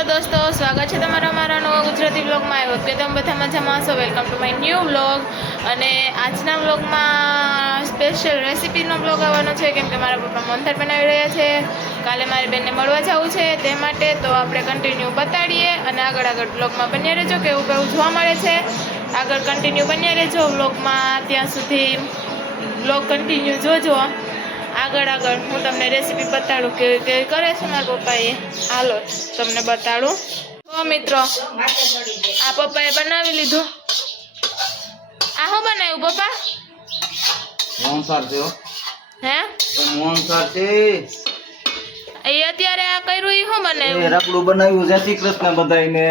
Hello દોસ્તો, સ્વાગત છે તમારા અમારા નવા ગુજરાતી વ્લોગમાં. આવ્યો કે તમે બધા મજામાં હશો. Welcome to my new vlog. અને આજના વ્લોગમાં સ્પેશિયલ રેસીપીનો વ્લોગ આવવાનો છે, કેમ કે મારા પપ્પા મોહનથાળ બનાવી રહ્યા છે. કાલે મારી બેનને મળવા જવું છે, તે માટે તો આપણે કન્ટિન્યુ બતાડીએ અને આગળ વ્લોગમાં બન્યા રહેજો. કેવું કેવું જોવા મળે છે આગળ કન્ટિન્યુ બન્યા રહેજો વ્લોગમાં. ત્યાં સુધી વ્લોગ કન્ટિન્યુ જોજો. આગળ હું તમને રેસીપી બતાડું કે કરે છે મારા પપ્પાએ. હાલો તમને બતાડું. તો મિત્રો, આ પપ્પાએ બનાવી લીધું. આ શું બનાવ્યું પપ્પા? મોહનથાળ છે. હે મોહનથાળ છે. એ અત્યારે આ કર્યું એ શું બનાવ્યું? રબડું બનાવ્યું. જય શ્રી કૃષ્ણ બધાયને.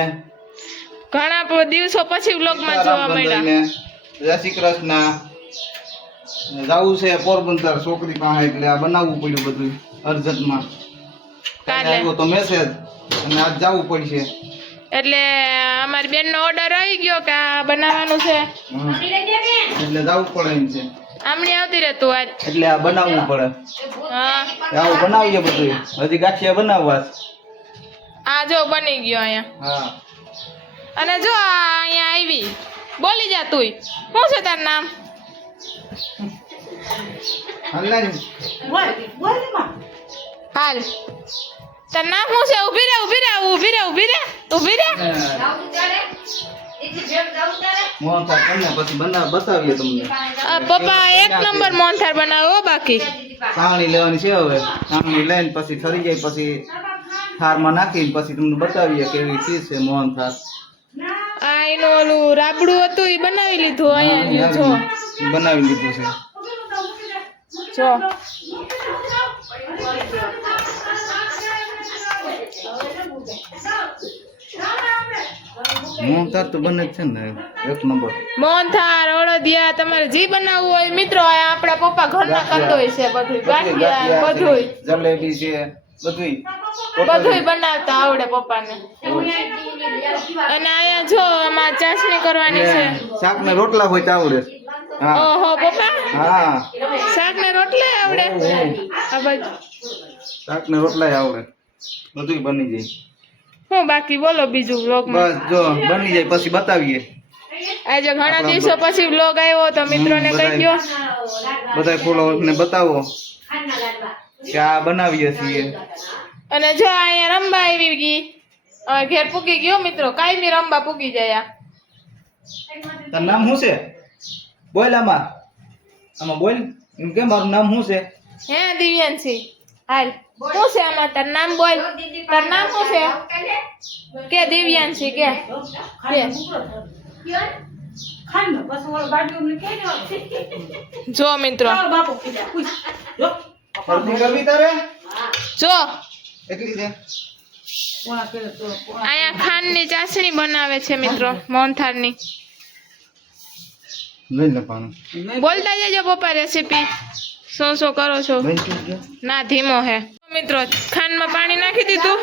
ઘણા દિવસો પછી વ્લોગમાં જોવા મળ્યા. જય શ્રી કૃષ્ણ. જવું છે પોરબંદર છોકરી પાસે, એટલે આ બનાવવું પડ્યું બધું અર્જન્ટમાં. કાલે આવ્યો તો મેસેજ અને આજ જવું પડશે. એટલે અમારી બેનનો ઓર્ડર આવી ગયો કે આ બનાવવાનું છે, એટલે જવું પડે એમ છે. આમણી આવતી રહે તું આજ. એટલે આ બનાવવું પડે. હા, આવું બનાવીએ બધું. હજી ગાંઠિયા બનાવવા. આ જો બની ગયો અહીંયા. હા. અને જો આ અહીંયા આવી. બોલી જા તું. શું છે તારું નામ? હાલ, તાર નામ શું છે? ઊભી રે મોહનથાળ તમને પછી બતાવીએ તમને. પપ્પા એક નંબર મોહનથાળ બનાવ્યો. બાકી સાવણી લેવાની છે. હવે સાવણી લઈને પછી ઠરી જાય પછી થાળમાં નાખીને પછી તમને બતાવીએ કેવી ચીજ છે મોહનથાળ. આ એનું ઓલું રાબડું હતું એ બનાવી લીધું. અહીંયા જો બનાવી લીધું છે. જો મોહનથાળ તો બને જ છે ને એક નંબર. મોહનથાળ, અળદિયા, તમારે જે બનાવવું હોય મિત્રો, આ આપણા પપ્પા ઘરના કરતો હોય છે. બધું ગાંઠિયા, બધું જલેબી છે, બધું બનાવતા આવડે પપ્પાને. અને અહીંયા જો આમાં ચાસણી કરવાની છે. શાક ને રોટલા હોય તો આવડે. ઓહો પપ્પા, હા, શાક ને રોટલા આવડે. આ બાજુ શાક ને રોટલા આવડે. બધું બની જાય. હું બાકી બોલો બીજું વ્લોગમાં. બસ જો બની જાય પછી બતાવીએ. આજે ઘણા દિવસો પછી વ્લોગ આવ્યો તો મિત્રોને કહી દો. બધા ફોલોવર્સ ને બતાવો કે આ બનાવીએ છીએ. અને જો અહીંયા રંબા આવી ગઈ. ઘેર પૂકી ગયો મિત્રો. કાયમી રંબા પૂકી જાય. તારું નામ શું છે? બોલ આમાં બોલ. એમ કે મારું નામ શું છે? હે દિવ્યાંશી. હાલ, શું છે આમાં? તાર નામ બોલ. તાર નામ શું છે? કે દિવ્યાંશી કે. જો મિત્રો, જો અહીંયા ખાંડની ચાસણી બનાવે છે મિત્રો મોહનથાળની. બોલતા જજો પપ્પા રેસીપી શું કરો છો. ના, ધીમો હે મિત્રો. ખાંડમાં પાણી નાખી દીધું.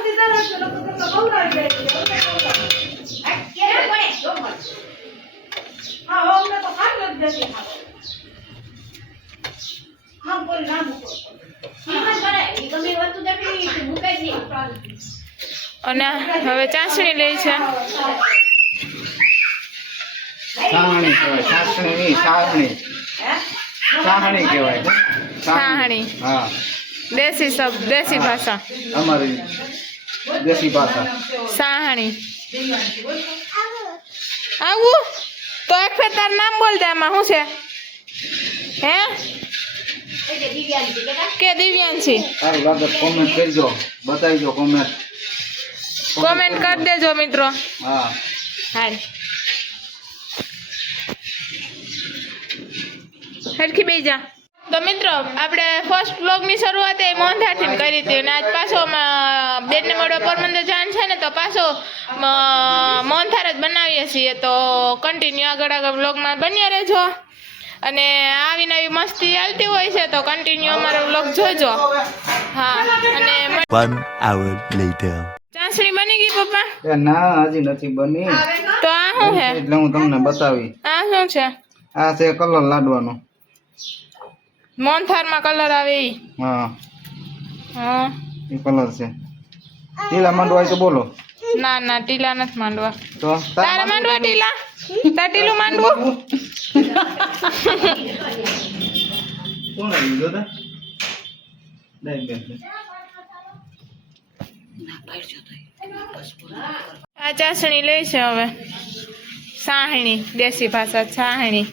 અને હવે ચાસણી લે છે. સાહણી કહેવાય. સાસણી નહીં, સાહણી. સાહણી કહેવાય. સાહણી. હા, દેશી શબ્દ, દેશી ભાષા. અમારી દેશી ભાષા. સાહણી. આવું તો એક ફેર તાર નામ બોલ દે. આમાં શું છે? હે કે દિવ્યાંશી? સારું લાગે કોમેન્ટ કરજો, બતાવીજો કોમેન્ટ કરી દેજો મિત્રો. હા. હાલ હરખી બેસી જા. તો મિત્રો, આપણે ફર્સ્ટ વ્લોગની શરૂઆત એ મોહનથાળથી કરી હતી. અને આજ પાછો બેનને મળવા પોરબંદર જવાનું છે ને, તો પાછો મોહનથાળ જ બનાવીએ છીએ. તો કન્ટિન્યુ આગળ વ્લોગમાં બન્યા રહેજો. અને આવી નવી મસ્તી ચાલતી હોય છે તો કન્ટિન્યુ અમારો વ્લોગ જોજો. હા, અને ચાસણી બની ગઈ પપ્પા? ના, હજી નથી બની. તો આ શું છે? એટલે હું તમને બતાવી. આ શું છે? આ છે કલર લાડવાનો. મોહનથાળમાં કલર આવે ઈ? હા, હા, એ કલર છે. લીલા માંડવા હોય તો બોલો. ના ના ટીલા નથી માંડવા. તો તારે માંડવા ટીલા? તાર ટીલું માંડવું? કોણ આવ્યું જો તા? દઈ બે. આ ચાસણી લે છે હવે. સાહણી, દેશી ભાષા સાહણી.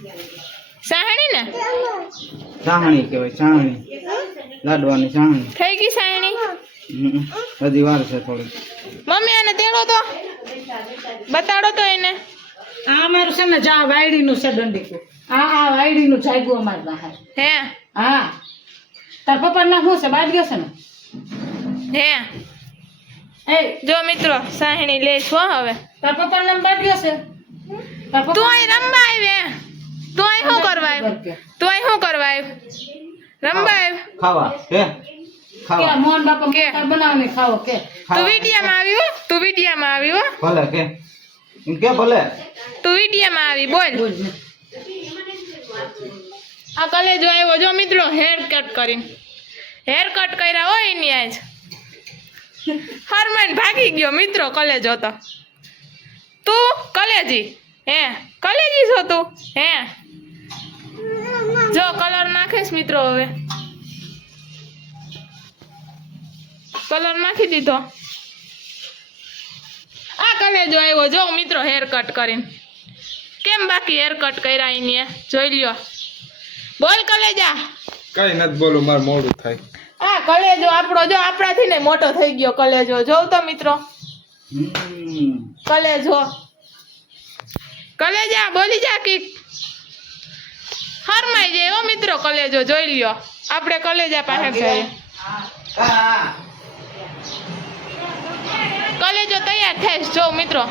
સાહણી ને? ચાહણી કહેવાય, ચાહણી. લાડવાની ચાહણી. થઈ ગઈ સાહણી? હજી વાર છે થોડી. મમ્મી આને તેડો તો. બતાડો તો એને. આ અમારું છે ને જા વાયડીનું છે દંડીકું. આ વાયડીનું જાગ્યું અમારે બહાર. હે હા તાર પપ્પા ના શું છે બાદ ગયો છે ને હે એ જો મિત્રો સાહણી લે છો હવે. તાર પપ્પા નામ બાદ ગયો છે તાર તું અહીં રમવા આવે. તું અહીં શું કરવા આવ્યો? તું અહીં શું કરવા આવ્યો? રમવા આવ્યો? ખાવા કે કે ખાવા મોહન બાપા કે? બનાવીને ખાવો કે તું વિડિયામાં આવી હો. તું વિડિયામાં આવી હો. ભલે કે એમ કે ભલે તું વિડિયામાં આવી બોલ. બોલ ને. આ કલેજો આવ્યો જો મિત્રો હેર કટ કરીને. હેર કટ કર્યા હોય એની આજ હરમાન ભાગી ગયો મિત્રો કલેજો તો. તું કલેજી હે કલેજી છો તું હે જો કલર નાખીશ મિત્રો હવે. કલર નાખી દીધો. આ કલેજો આવ્યો જો મિત્રો હેર કટ કરીને. કેમ બાકી હેર કટ કર્યા એની જોઈ લ્યો. બોલ કલેજા. કઈ નથી બોલું, મારે મોડું થાય. આ કલેજો આપણો જો આપણાથી ને મોટો થઈ ગયો કલેજો. જોવ તો મિત્રો કલેજો. કલેજા બોલી જા કીક. હરમાઈ જાય હો મિત્રો કલેજો જોઈ લ્યો. આપણે કલેજા પાસે જઈએ. કલેજો તૈયાર થાય જો મિત્રો.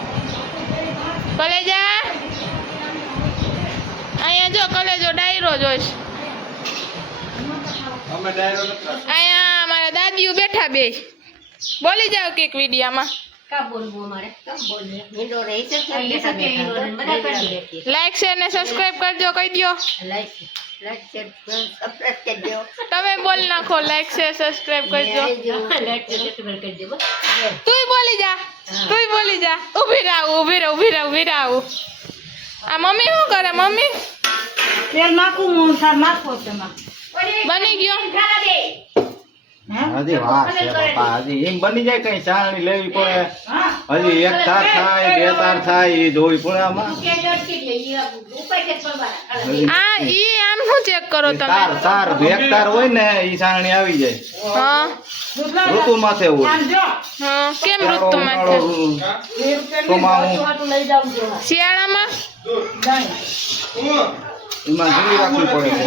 કલેજા અહીંયા જો કલેજો ડાયરો જોઈશ. અમે ડાયરો નથી રાખતા. અહીંયા મારા દાદીઓ બેઠા બે. બોલી જાવ કઈક વિડીયામાં. લાઈક શેર ને સબસ્ક્રાઇબ કરજો કહી દો. તમે બોલ નાખો લાઈક શેર સબસ્ક્રાઇબ કરજો. તુંય બોલી જા. તુંય બોલી જા. ઊભી રાવ ઊભી રાવ ઊભી રાવ ઊભી રાવ. આ મમ્મી શું કરે મમ્મી? તેલ નાખું મોહન થાર નાખો તેમાં બની ગયો. હજી વાર છે બાપા, હજી એમ બની જાય કઈ ચાળણી લેવી પડે. હા હજી એક તાર થાય બે તાર થાય એ જોવી પડે આમાં. હજી આ ઈ આમ શું ચેક કરો તમે? તાર એક તાર હોય ને ઈ ચાળણી આવી જાય. હા ઋતુ માથે હોય. આમ જો હા કેમ ઉનાળો, ઋતુમાં ઉનાળો, ચોમાસું. શિયાળામાં એમાં ઝીણી રાખવી પડે છે,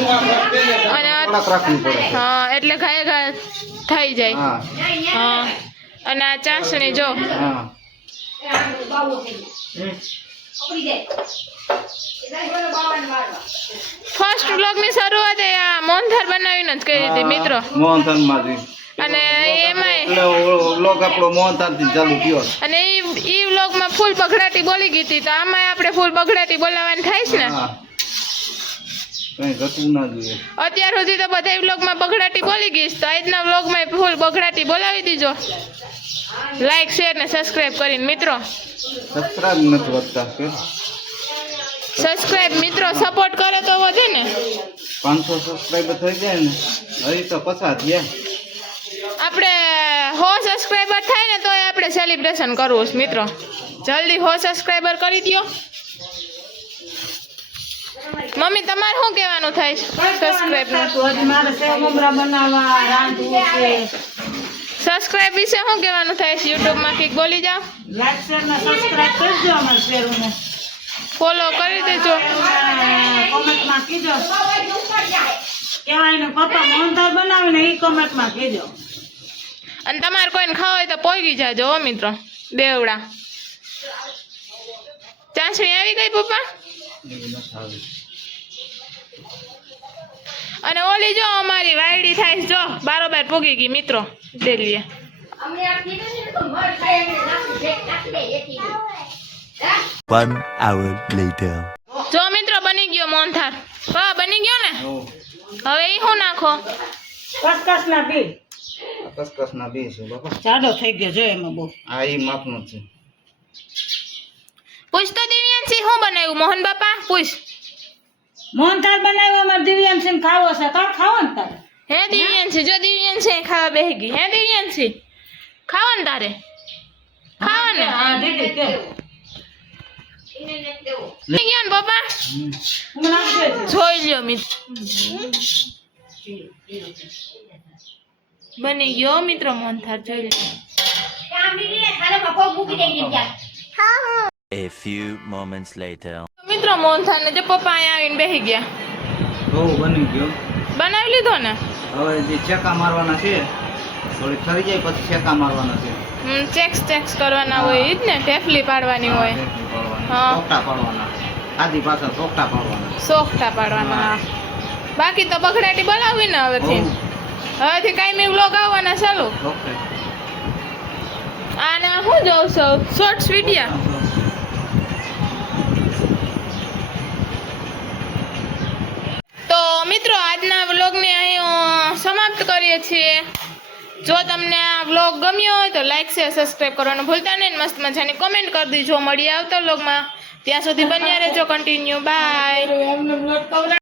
અને કડક રાખવી પડે છે. હા એટલે ઘાય ઘાય થઈ જાય. હા હા અને આ ચાસણી જો હા ફર્સ્ટ વ્લોગ ની શરૂઆત એ આ મોહનથાળ બનાવીને જ કરી હતી મિત્રો. મોહનથાળ માંથી અને એમાંય એટલે લોક આપણો મોહનથાળ થી ચાલુ થયો. અને ઈ વ્લોગમાં ફૂલ બગડાટી બોલી ગઈ હતી તો આમાં આપણે ફૂલ બગડાટી બોલાવવાની થાય છે ને. હા કઈ ઘટવું ના જોઈએ. અત્યાર સુધી તો બધા વ્લોગમાં બગડાટી બોલી ગઈ છે, તો આજના વ્લોગમાં ફૂલ બગડાટી બોલાવી દીજો. લાઈક શેર ને સબસ્ક્રાઇબ કરીને મિત્રો. સબસ્ક્રાઇબ નથી વધતા કે સબસ્ક્રાઇબ મિત્રો સપોર્ટ કરે તો વધે ને. 500 સબસ્ક્રાઇબર થઈ જાય ને હજી તો 50 થયા. આપણે 100 સબસ્ક્રાઇબર થાય ને તો આપણે સેલિબ્રેશન કરવું છે મિત્રો. જલ્દી 100 સબસ્ક્રાઇબર કરી દો. મમ્મી તમારે શું કહેવાનું થાય છે સબસ્ક્રાઇબ નું? હજી મારે સેવ મમરા બનાવવા રાંધવું છે. સબસ્ક્રાઇબ વિશે શું કહેવાનું થાય છે યુટ્યુબ માં કઈક બોલી જાઓ. લાઈક શેર ને સબસ્ક્રાઇબ કરજો અમારે શેરુને. ફોલો કરી દેજો. કોમેન્ટમાં કીજો કેવાય ને પપ્પા મોહનથાળ બનાવીને ઈ કોમેન્ટમાં કીજો. અને તમારે કોઈને ખાવા હોય તો પોગી જાજો હો મિત્રો. દેવડા ચાસણી આવી ગઈ પપ્પા. અને ઓલી જો અમારી વાયડી થાય છે જો બારોબાર પૂગી ગઈ મિત્રો. દેલીએ 1 hour later. જો મિત્રો બની ગયો મોહનથાળ. હા બની ગયો ને. હવે ઈ શું નાખો? કસકસના બી કસકસ ના બે છે બાપા. જાડો થઈ ગયો જો એમાં બહુ. આ ઈ માપનો છે. પૂછ તો દિવ્યાંશી શું બનાવ્યું મોહન બાપા પૂછ. મોહનથાળ બનાવ્યો અમારે દિવ્યાંશીને ખાવો છે તાર ખાવો ને તારે હે દિવ્યાંશી જો દિવ્યાંશી ખાવા બેહી ગઈ. હે દિવ્યાંશી ખાવા ને તારે ખાવા ને હા દીદી કે થઈ ગયા ને પપ્પા હું નાખી દેજો. જોઈ લ્યો મિત્રો બની ગયો મિત્રો મોહનથાળ જોઈ લ્યો. A few moments later. મિત્રો મોહનથાળ ને જો પપ્પા અહીંયા આવીને બેહી ગયા. બહુ બની ગયો. બનાવી લીધો ને હવે જે ચેકા મારવાના છે થોડી ઠરી જાય પછી ચેકા મારવાના છે. ચેક્સ કરવાના હોય ઈ જ ને ઢેફલી પાડવાની હોય ઢેફલી પાડવાના, હા. સોકટા પાડવાના આધી પાછા સોકટા પાડવાના. સોખતા પાડવાના હા. બાકી તો બગડાટી બોલાવી ને હવેથી કાંઈ વ્લોગ આવવાના ચાલુ. ઓકે. આને હું જોઉં છું શોર્ટ્સ વિડિયા. તો મિત્રો આજના વ્લોગને અહીં સમાપ્ત કરીએ છીએ. જો તમને આ વ્લોગ ગમ્યો હોય તો લાઈક શેર સબસ્ક્રાઈબ કરવાનું ભૂલતા નહીં. મસ્ત મજાની કોમેન્ટ કરી દીજો. મળીએ આવતા વ્લોગમાં. ત્યાં સુધી બન્યા રહેજો કન્ટિન્યુ. બાય.